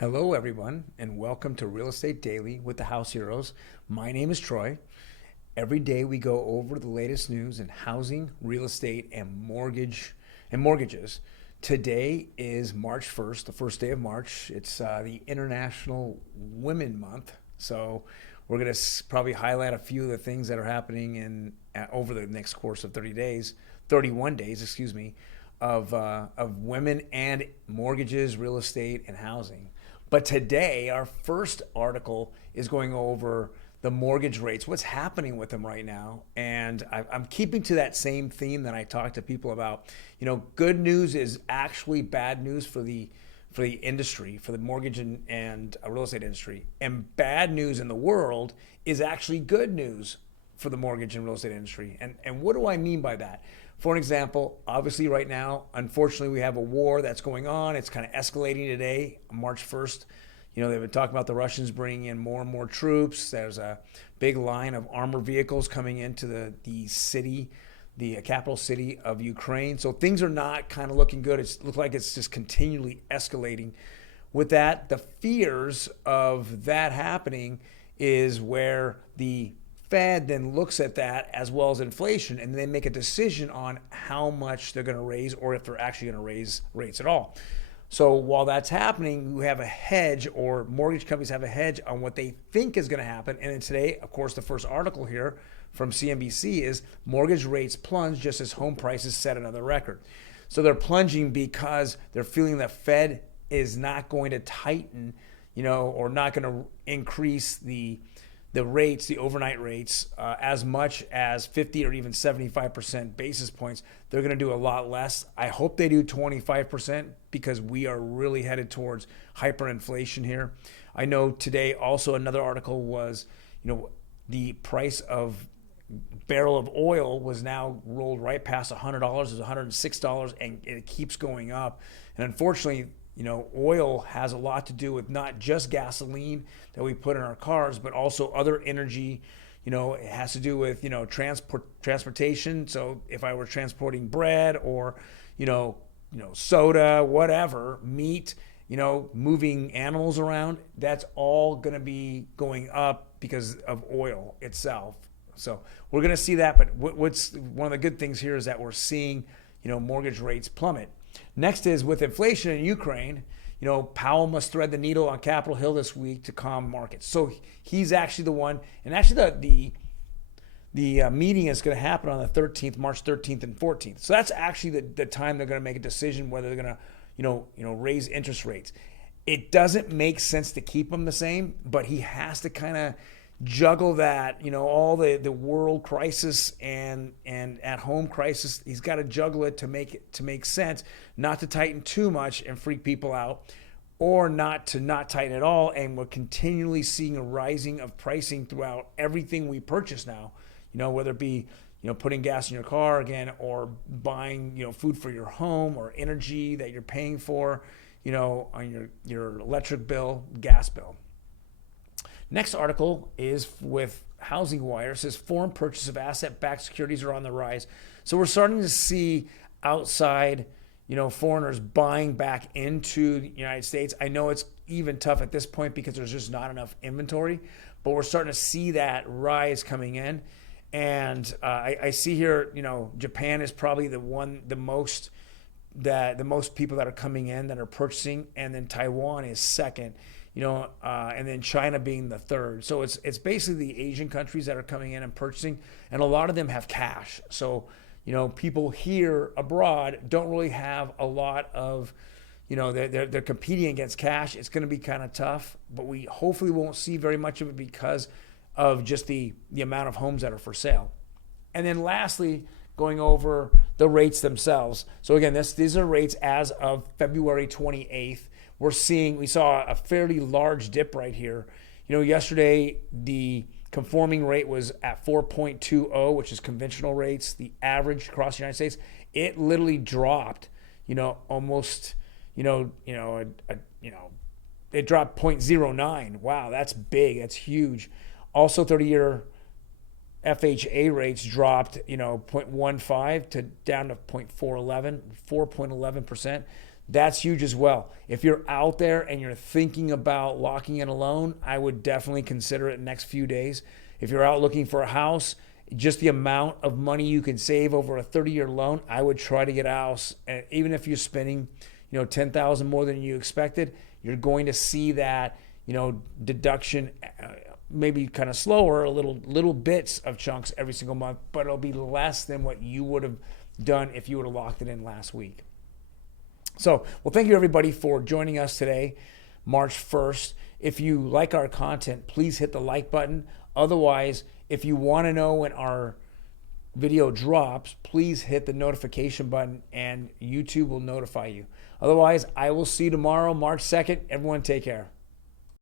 Hello, everyone, and welcome to Real Estate Daily with the House Heroes. My name is Troy. Every day we go over the latest news in housing, real estate, and mortgages. Today is March 1st, the first day of March. It's the International Women Month, so we're going to probably highlight a few of the things that are happening over the next course of 31 days, excuse me, of women and mortgages, real estate, and housing. But today, our first article is going over the mortgage rates, what's happening with them right now. And I'm keeping to that same theme that I talk to people about. You know, good news is actually bad news for the industry, for the mortgage and real estate industry. And bad news in the world is actually good news for the mortgage and real estate industry. And what do I mean by that? For an example, obviously right now, unfortunately, we have a war that's going on. It's kind of escalating today, March 1st. You know, they've been talking about the Russians bringing in more and more troops. There's a big line of armored vehicles coming into the city, the capital city of Ukraine. So things are not kind of looking good. It looks like it's just continually escalating. With that, the fears of that happening is where the Fed then looks at that as well as inflation, and they make a decision on how much they're going to raise or if they're actually going to raise rates at all. So while that's happening, we have a hedge, or mortgage companies have a hedge on what they think is going to happen. And then today, of course, the first article here from CNBC is mortgage rates plunge just as home prices set another record. So they're plunging because they're feeling the Fed is not going to tighten, or not going to increase the rates, the overnight rates, as much as 50 or even 75% basis points. They're going to do a lot less. I hope they do 25% because we are really headed towards hyperinflation here. I know today also another article was, the price of barrel of oil was now rolled right past $100. It was $106, and it keeps going up. And unfortunately, oil has a lot to do with not just gasoline that we put in our cars, but also other energy. It has to do with, transportation. So if I were transporting bread or, soda, whatever, meat, moving animals around, that's all going to be going up because of oil itself. So we're going to see that. But what's one of the good things here is that we're seeing, mortgage rates plummet. Next is with inflation in Ukraine, Powell must thread the needle on Capitol Hill this week to calm markets. So he's actually the one, and actually the meeting is going to happen on the 13th, March 13th and 14th. So that's actually the time they're going to make a decision whether they're going to, raise interest rates. It doesn't make sense to keep them the same, but he has to kind of juggle that, all the world crisis and at home crisis. He's got to juggle it to make sense, not to tighten too much and freak people out, or not tighten at all. And we're continually seeing a rising of pricing throughout everything we purchase now, whether it be putting gas in your car again, or buying food for your home, or energy that you're paying for, on your electric bill, gas bill. Next article is with Housing Wire. It says foreign purchase of asset-backed securities are on the rise. So we're starting to see outside, foreigners buying back into the United States. I know it's even tough at this point because there's just not enough inventory, but we're starting to see that rise coming in. And I see here, Japan is probably the most people that are coming in that are purchasing, and then Taiwan is second. And then China being the third. So it's basically the Asian countries that are coming in and purchasing, and a lot of them have cash. So, people here abroad don't really have a lot of, they're competing against cash. It's going to be kind of tough, but we hopefully won't see very much of it because of just the amount of homes that are for sale. And then lastly, going over the rates themselves. So again, these are rates as of February 28th. We saw a fairly large dip right here. Yesterday the conforming rate was at 4.20, which is conventional rates, the average across the United States. It literally dropped, almost, it dropped 0.09. Wow, that's big. That's huge. Also, 30-year FHA rates dropped, 0.15 to down to 4.11%. that's huge as well. If you're out there and you're thinking about locking in a loan, I would definitely consider it next few days. If you're out looking for a house, just the amount of money you can save over a 30-year loan, I would try to get a house. And even if you're spending, $10,000 more than you expected, you're going to see that, deduction maybe kind of slower, little bits of chunks every single month, but it'll be less than what you would have done if you would have locked it in last week. So, well, thank you everybody for joining us today, March 1st. If you like our content, please hit the like button. Otherwise, if you want to know when our video drops, please hit the notification button and YouTube will notify you. Otherwise, I will see you tomorrow, March 2nd. Everyone take care.